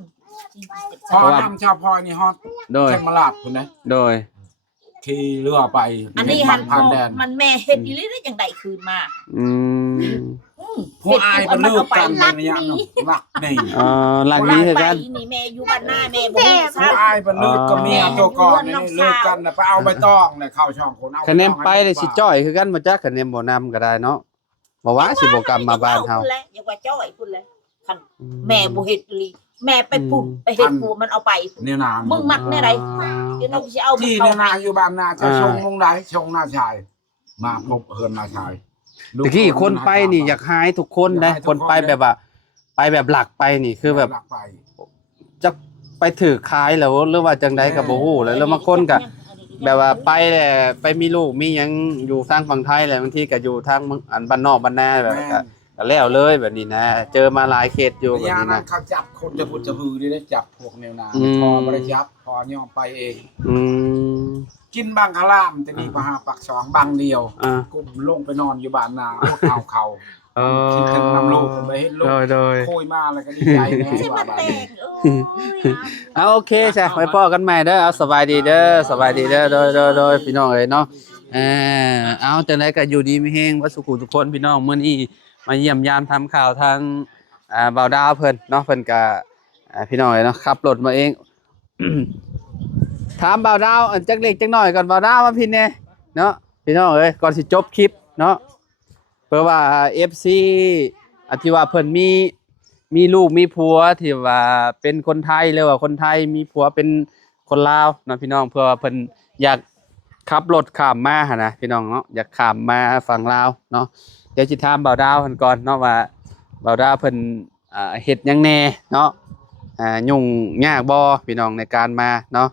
พ่อนำชาวพลอยนี่ฮอต โดย เทมราชคนนะ โดย ขี่เรือไป อันนี้ ผ่า หัน ผ่านแดน มันแม่เฮ็ดอีหลีได้จังได๋คืนมา อืม ผู้อายเป็นเลือกกันในระยะนึงรักนี่ หลังนี้คือกัน นี่แม่อยู่บ้านหน้าแม่บ่มี ผู้อายเป็นเลือกกับเมียตัวก่อนนี่เลือกกันน่ะไปเอาใบตองเนี่ยเข้าช่องคนเอา คะแนนไปเลยสิจ้อยคือกันบ่จักคะแนนบ่นำก็ได้เนาะบ่ว่าสิบ่กลับมาบ้านเฮา อย่าว่าจ้อยพุ่นเลยคันแม่บ่เฮ็ดอีหลีแม่ไปพุ่นไปเฮ็ดกูมันเอาไป เนี่ยนา มึงมักแน่ใดเดี๋ยวน้องสิเอา ที่ เข้า เนี่ยนาอยู่บ้านนาจะชงลงได้ชงหน้าชาย มาพบเฮือนหน้าชาย ตะกี้คนไปนี่อยากหายทุกคนนะคนไปแบบว่า ไปแบบหลักไปนี่คือแบบ หลักไป จะไปถือคายแล้วหรือว่าจังใดก็บ่ฮู้แล้วบางคนก็แบบว่าไปแหละไปมีลูกมีหยังอยู่ทางฝั่งไทยแหละบางทีก็อยู่ทางอันบ้านนอกบ้านนาแบบก็แล้วเลยแบบนี้นะ เจอมาหลายเคสอยู่แบบ ยา นี้ นั้ นะ นเขาจับคนจะพุดจะพือได้จับพวกแนวนา อืม พอบ่ได้จับพอย่อมไปเอง อืม กินบางคลามแต่นี่พอหาปักสองบางเดียว อ่า กุมลงไปนอนอยู่บ้านนาอดเอาเขา เอ คิดถึง อ น้ำลูกผมไปเห็นลูก โดย คุยมาแล้วก็ดีใจแน่ สิ ว่า มัน บ้าน แต นี้ กโอ้ย โอเคจ้ะไว้พ่อกันใหม่เด้อเอาสบายดีเด้อสบายดีเด้อโดยพี่น้องเอ้ยเนาะเอาจังได๋ก็อยู่ดีมีแฮงว่าสุขุทุกคนพี่น้องมื้อนี้มาเยี่ยมยามทำข่าวทางบ่าวดาวเพิ่นเนาะเพิ่นก็พี่น้องเอ้ยเนาะขับรถมาเอง ถามบ่าวดาวอันจักเล็กจักน้อยก่อนบ่าวดาวมาพี่แน่เนาะพี่น้องเอ้ยก่อนสิจบคลิปเนาะเพื่อว่า FC อธิว่าเพิ่นมี มีลูกมีผัวที่ว่าเป็นคนไทยหรือว่าคนไทยมีผัวเป็นคนลาวเนาะพี่น้องเพื่อว่าเพิ่นอยากขับรถข้ามมาหั่นนะพี่น้องเนาะอยากข้ามมาฝั่งลาวเนาะเดี๋ยวสิถามบ่าวดาวเพิ่นก่อนเนาะว่าบ่าวดาวเพิ่นเฮ็ดหยังแหน่เนาะยุ่งยากบ่พี่น้องในการมาเนาะ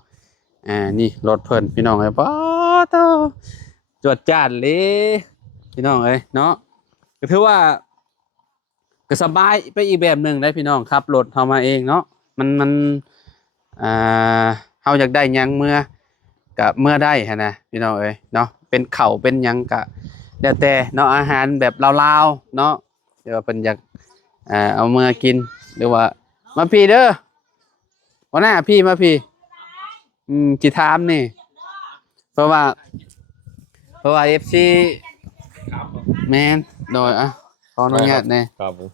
นี่รถเพิ่นพี่น้องเอ้ยป๊อโตจวดจ้านเลยพี่น้องเอ้ยเนาะก็ถือว่าก็สบายไปอีกแบบหนึงได้พี่น้องขับรถเฮามาเองเนาะมันเฮาอยากได้หยังเมื่อก็เมื่อได้หั่นนะพี่น้องเอ้ยเนาะเป็นข้าวเป็นหยังก็แล้วแต่เนาะอาหารแบบลาวๆเนาะเดี๋ยวว่าเพิ่นอยากเอาเมื่อกินหรือว่ามาพี่เด้อหัวหน้าพี่มาพี่สิถามนี่เพราะว่า FC แม่นโดยขออนุญาตแน่ ครับผม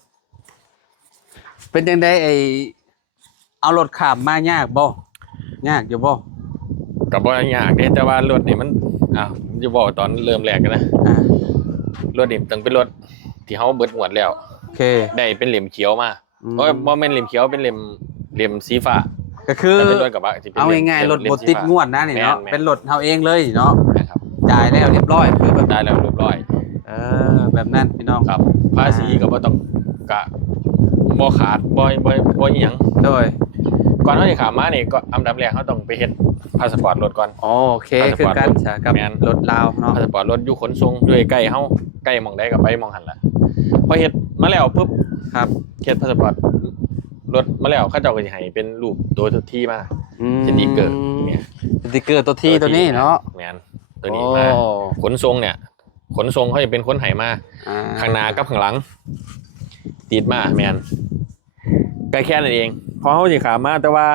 เป็นจังได๋เอารถข้ามมายากบ่ยากอยู่บ่ ก็บ่ยากเด้แต่ว่ารถนี่มันผมจะบอกตอนเริ่มแรกกันนะ รถนี่ต้องเป็นรถที่เฮาเบิดงวดแล้ว โอเค ได้เป็นเหลี่ยมเขียวมาบ่แม่นเหลี่ยมเขียวเป็นเหลี่ยมสีฟ้า ก็คือ แต่เป็นรถกระบะที่เป็น เอาง่ายๆรถบ่ติดงวดนะนี่เนาะ แม่น เป็นรถเฮาเองเลยเนาะ นะครับ จ่ายแล้วเรียบร้อยคือแบบ ได้แล้วเรียบร้อย แบบนั้นพี่น้อง ครับภาษีก็บ่ต้องกะบ่ขาดบ่อีหยัง โดย ก่อนเฮาสิข้ามมานี่ก็อันดับแรกเฮาต้องไปเฮ็ดพาสปอร์ตรถก่อน โอเคคือกันกับ แม่น รถลาวเนาะ พาสปอร์ตรถอยู่ขนส่งด้วยใกล้เฮาใกล้หม่องใดก็ไปหม่องหั่นล่ะพอเฮ็ดมาแล้วปุ๊บ ครับ เฮ็ดพาสปอร์ตรถมาแล้วเขาเจ้าก็สิให้เป็นรูปตัวที่มา สติ๊กเกอร์เนี่ย สติ๊กเกอร์ตัวที่ตัวนี้เนาะ แม่นตัวนี้มาขนส่งเนี่ยขนส่งเขาจะเป็นคนให้มาข้างหน้ากับข้างหลังติดมาแม่นก็แค่นั้นเองพอเขาสิขามาแต่ว่า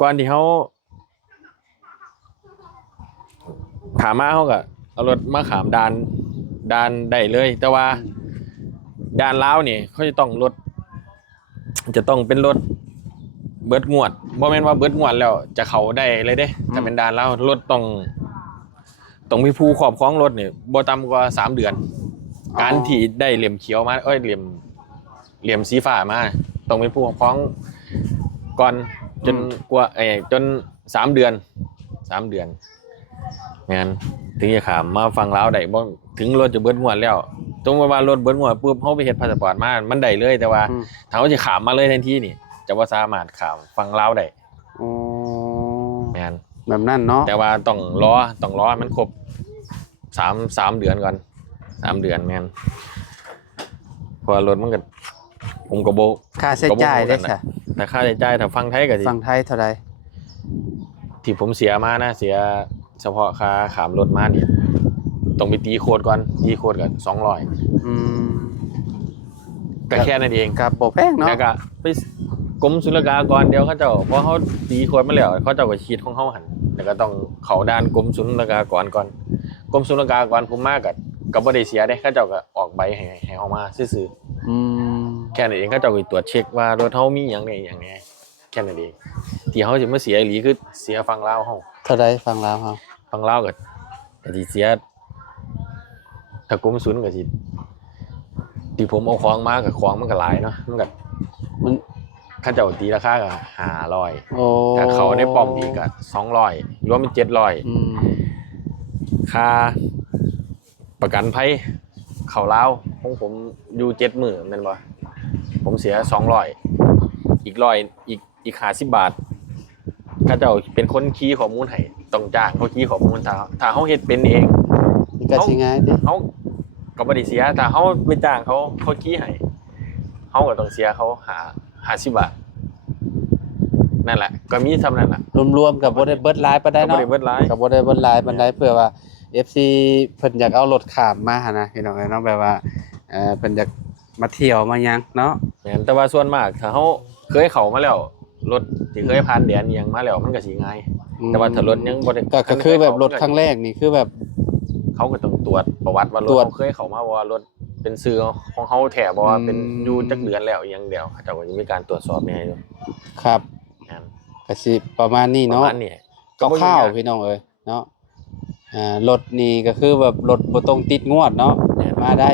ก่อนที่เขาขามาเขาก็เอารถมาขามด่านได้เลย แต่ว่าด่านลาวนี่เขาจะต้องเป็นรถเบิดงวดบ่แม่นว่าเบิดงวดแล้วจะเข้าได้เลยเด้ถ้าเป็นด่านลาวรถต้องมีผู้ครอบครองรถนี่บ่ต่ำกว่า3เดือนการที่ได้เหลี่ยมเขียวมาเหลี่ยมสีฟ้ามาต้องมีผู้ครอบครองก่อนจนกว่าจน3เดือนงั้นถึงจะขามมาฟังลาวได้บ่ถึงรถจะเบิดงวดแล้วตรงว่ารถเบิดงวดปุ๊บเฮาไปเฮ็ดพาสปอร์ตมามันได้เลยแต่ว่าถ้าเฮาจะขามมาเลยทันทีนี่จะบ่สามารถขามฟังลาวได้แม่นแบบนั้นเนาะแต่ว่าต้องรอให้มันครบ3เดือนก่อน3เดือนแม่นเพราะรถมันก็ผมก็บ่ค่าใช้จ่ายได้ซะแต่ค่าใช้จ่ายถ้าฟังไทยก็สิฟังไทยเท่าใดที่ผมเสียมานะเสียเฉพาะค่าขามรถมานี่ต้องไปตีโคดก่อนตีโคดก็200ก็แค่นั้นเองครับบ่แพงเนาะแล้วก็ไปกรมศุลกากรเดียวเขาเจ้าพอเขาตีโคดมาแล้วเขาเจ้าก็คิดของเขาหั่นแล้วก็ต้องเข้าด่านกรมศุลกากรก่อนกรมศุลกากรผมมาก็บ่ได้เสียเด้เขาเจ้าก็ออกใบให้เฮามาซื่อๆแค่นั้นเองเขาเจ้าก็ตรวจเช็คว่ารถเฮามีหยังอย่างนี้แค่นั้นเองที่เฮาสิมาเสียอีหลีคือเสียฝั่งลาวเฮาเท่าใดฝั่งลาวเฮาฝั่งลาวก็สิเสียถ้ากรมศุลก็สิที่ผมเอาของมาก็ของมันก็หลายเนาะมันเขาเจ้าตีราคาก็500แต่เขาในป้อมอีกก็200รวมเป็น700ค่าประกันภัยเข้าลาวของผมอยู่7มื้อแม่นบ่ผมเสีย200อีก100อีก50บาทเขาเจ้าเป็นคนคีย์ข้อมูลให้ต้องจ้างเขาคีย์ข้อมูลถ้าเฮาเฮ็ดเป็นเองก็สิง่ายดิเฮาก็บ่ได้เสียถ้าเฮาไปจ้างเขาคีย์ให้เฮาก็ต้องเสียเขา50บาทนั่นแหละก็มีซ้ำนั่นล่ะรวมๆกับบ่ได้เบิดหลายปานใดเนาะก็บ่ได้เบิดหลายปานใดเพื่อว่า FC เพิ่นอยากเอารถข้ามมาหั่นนะพี่น้องเนาะแบบว่าเพิ่นอยากมาเที่ยวมาหยังเนาะแม่นแต่ว่าส่วนมากถ้าเฮาเคยเข้ามาแล้วรถที่เคยผ่านแดนอีหยังมาแล้วมันก็สิง่ายแต่ว่าถ้ารถยังบ่ได้ก็คือแบบรถครั้งแรกนี่คือแบบเขาก็ต้องตรวจประวัติว่ารถเขาเคยเข้ามาบ่ว่ารถเป็นชื่อของเฮาแท้บ่ว่าเป็นอยู่จักเดือนแล้วอีหยังเดียวเขาเจ้าก็สิมีการตรวจสอบแน่อยู่ครับก็สิประมาณนี้เนาะข้าวพี่น้องเอ้ยเนาะรถนี่ก็คือแบบรถบ่ต้องติดงวดเนาะมาได้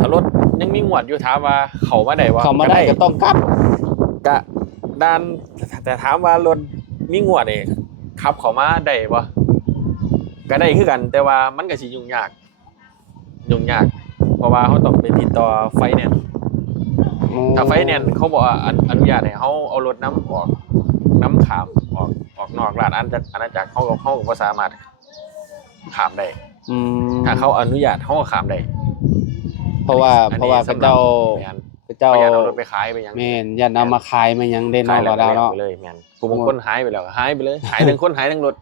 ถ้ารถยังมีงวดอยู่ถามว่าเขามาได้ว่า เข้ามาได้ก็ต้องกลับ กะด้านแต่ถามว่ารถมีงวดนี่ขับเขามาได้บ่ก็ได้คือกัน แต่ว่ามันก็สิยุ่งยากเพราะว่าเขาต้องไปติดต่อไฟแนนซ์ถ้าไฟแนนซ์เขาบอกว่าอนุญาตให้เขาเอารถน้ำออกน้ำขามออกนอกราชอาณาจักรเขาก็บ่สามารถขามได้ถ้าเขาอนุญาตเขาก็ขามได้ เพราะว่าพระเจ้า เจ้าเอารถไปขายไปยัง แม่นอย่านำมาขายมายังได้เนาะบ่ดาวเนาะ ไปเลยแม่นผู้บางคนหายไปแล้วหายไปเลยหายทั้งคนหายทั้งรถ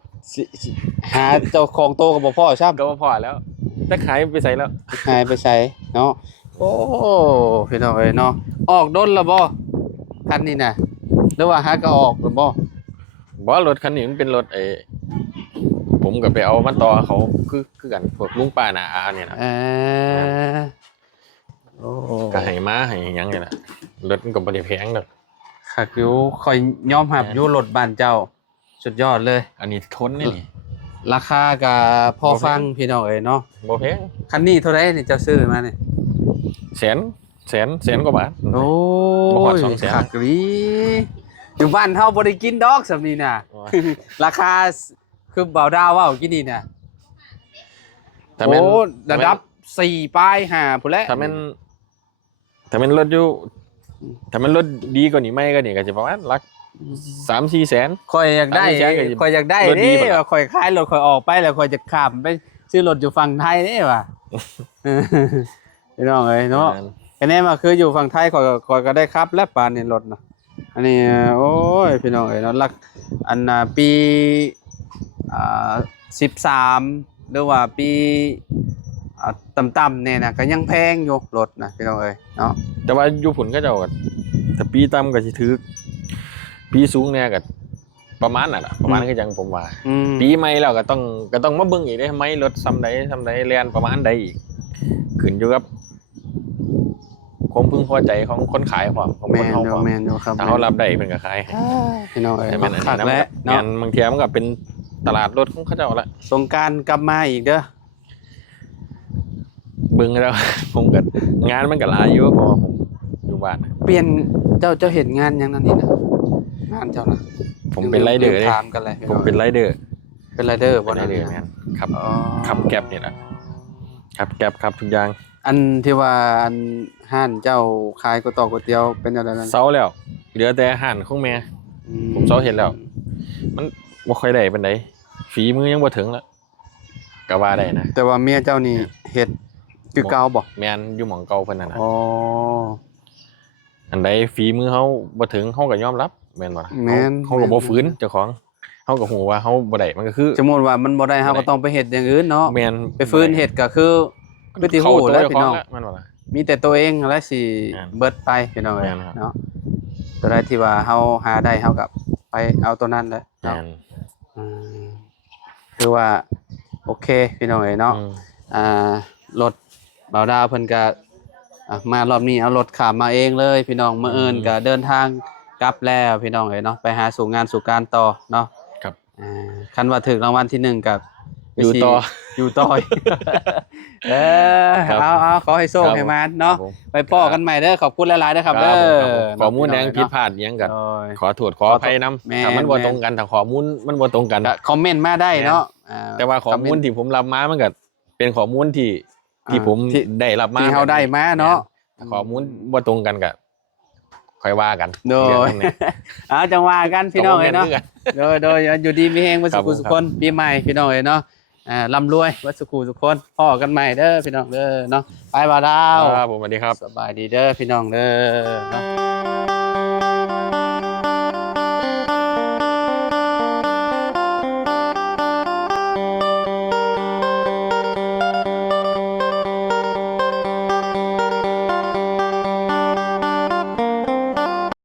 หาเจ้าของโตก็บ่พอครับ ก็พอแล้วแต่ขายไปใส่แล้ว หายไปใช้เนาะโอ้พี่น้องเอ้ยเนาะออกดนแล้วบ่คันนี้น่ะหรือว่าหาก็ออกแล้วบ่ บ่รถคันนี้มันเป็นรถผมก็ไปเอามันต่อเขาคือกันพวกลุงป้าน่ะอาเนี่ยนะ โอ้ ก็ให้มาให้หยังนี่น่ะรถมันก็บ่ได้แพงดอก คักอยู่ค่อยยอมรับอยู่รถบ้านเจ้าสุดยอดเลย อันนี้ทนนี่ ราคาก็พอฟังพี่น้องเอ้ยเนาะ บ่แพง คันนี้เท่าไหร่นี่เจ้าซื้อมานี่ แสนกว่าบาท โอ้ บ่ฮอด ย 200,000 คักดีอยู่บ้านเฮาบ่ได้กินดอกสำนี้น่ะ ราคาคือเบาดาวเว้ากินนี่น่ะ ถ้าแม่น โอ้ระดับ4ปลาย5พุ่นแหละ ถ้าแม่นรถอยู่ถ้ามันรถดีกว่านี้ไหมก็นี่ก็จะประมาณหลัก 3-4 แสน ข่อยอยากได้ 3-4 แสนก็ ข่อยอยากได้ รถดี เด้ บ่ล่ะ ว่าข่อยขายรถข่อยออกไปแล้วข่อยจะข้ามไปซื้อรถอยู่ฝั่งไทยเด้ว่ะ พี่น้องเอ้ยเนาะอันนี้มาคืออยู่ฝั่งไทยข่อยก็ได้ครับและปานนี่รถนะอันนี้โอ้ยพี่น้องเอ้ยเนาะหลักอันน่ะปี13หรือว่าปีต่ำๆเนี่ยนะก็ยังแพงอยู่รถนะพี่น้องเอ้ยเนาะ แต่ว่าอยู่ผลก็เจ้าก็ถ้าปีต่ำก็สิถือปีสูงแน่ก็ประมาณน่ะประมาณคือจังผมว่า ปีใหม่แล้วก็ต้องมาเบิ่งอีกเด้ไหมรถซ้ำใดแล่นประมาณใดอีกขึ้นอยู่กับความพึงพอใจของคนขายความของ แม คน น เฮา อยู่ ความ แมนอยู่ครับ ถ้าเขารับได้เพิ่นก็ขายให้ พี่น้องเอ้ย แต่แม่นอัน คั นี้ ก นะ แล้ว แม่ เนาะ นบางเทีมันก็เป็นตลาดรถของเขาเจ้าละ สงกรานต์กลับมาอีกเด้อ เบิ่งแล้ว ผมก็งานมันก็หลายอยู่เพราะว่าผมอยู่บ้าน เปลี่ยนเจ้าเห็นงานยังนั่นนี่นะงานเจ้านะ ผมเป็นไรเดอร์เด้ ถามกันเลย ผมเป็นไรเดอร์ เป็นไรเดอร์บ่ เป็นไร นะ เดอร์แม่นขับ อ๋อ ขับแก๊ปนี่แหละขับแก๊ปขับทุกอย่าง อันที่ว่าอันห้านเจ้าขายก๋วยเตี๋ยวเป็นอะไรนั่น เซาแล้วเหลือแต่อาหารของแม่ ผมเซาเห็นแล้ว มันบ่ค่อยได้ปานใดฝีมือยังบ่ถึงละก็ว่าได้นะ แต่ว่าเมียเจ้านี่เฮ็ดคือเก่าบ่ แม่นอยู่หม่องเก่าเพิ่นน่ะนะ อ๋อ อันใดฝีมือเฮาบ่ถึงเฮาก็ยอมรับแม่นบ่ล่ะ แม่น เฮาก็บ่ฝืนเจ้าของเฮาก็ฮู้ว่าเฮาบ่ได้มันก็คือ สมมุติว่ามันบ่ได้เฮาก็ต้องไปเฮ็ดอย่างอื่นเนาะ แม่น ไปฟื้นเฮ็ดก็คือคือที่ฮู้แล้วพี่น้อง แม่นบ่ล่ะ มีแต่ตัวเองและสิ แม่น เบิดไปพี่น้องเอ้ย แม่นครับ เนาะตัวใดที่ว่าเฮาหาได้เฮาก็ไปเอาตัวนั้นแหละ แม่ เนาะ น อืมคือว่าโอเคพี่น้องเอ้ยเนาะ อืม รถบ่าวดาวเพิ่นก็มารอบนี้เอารถขับมาเองเลยพี่น้องมื้ออื่นก็เดินทางกลับแล้วพี่น้องเอ้ยเนาะไปหาสู่งานสู่การต่อเนาะ ครับ คันว่าถึงรางวัลที่1กับ อยู่ต่อ อยู่ต่อ ครับ เอาขอให้โชค ครับ ให้มันเนาะ ครับผม ไปพ้อกันใหม่เด้อขอบคุณหลายๆเด้อครับ ค เด้ รับ อ ผมข้อมูลแดงผิดพลาดหยังก็ โอ้ย ขอโทษขออภัยนํ แม่น ถ้ามันบ่ตรงกันถ้าข้อมูลมันบ่ตรงกัน ก็คอมเมนต์มาได้เนาะ แต่ว่าข้อมูลที่ผมรับมามันก็เป็นข้อมูลที่ผม ที่ ได้รับมา ที่เฮาได้มาเนาะ ถ้าข้อมูลบ่ตรงกันก็ค่อยว่ากัน โดย เรื่องนั้นเนี่ย เอาจังว่ากันพี่น้องเอ้ยเนาะ ข้มูลคือกั โดยอยู่ดีมีแฮงวัดสุขุ ครับผม สุคนปีใหม่พี่น้องเอ้ยเนาะร่ำรวยวัดสุขุสุคนพ่อกันใหม่เด้อพี่น้องเด้อเนาะไปบ่าวดาว ครับผมสวัสดีครับ สบายดีเด้อพี่น้องเด้อเนาะ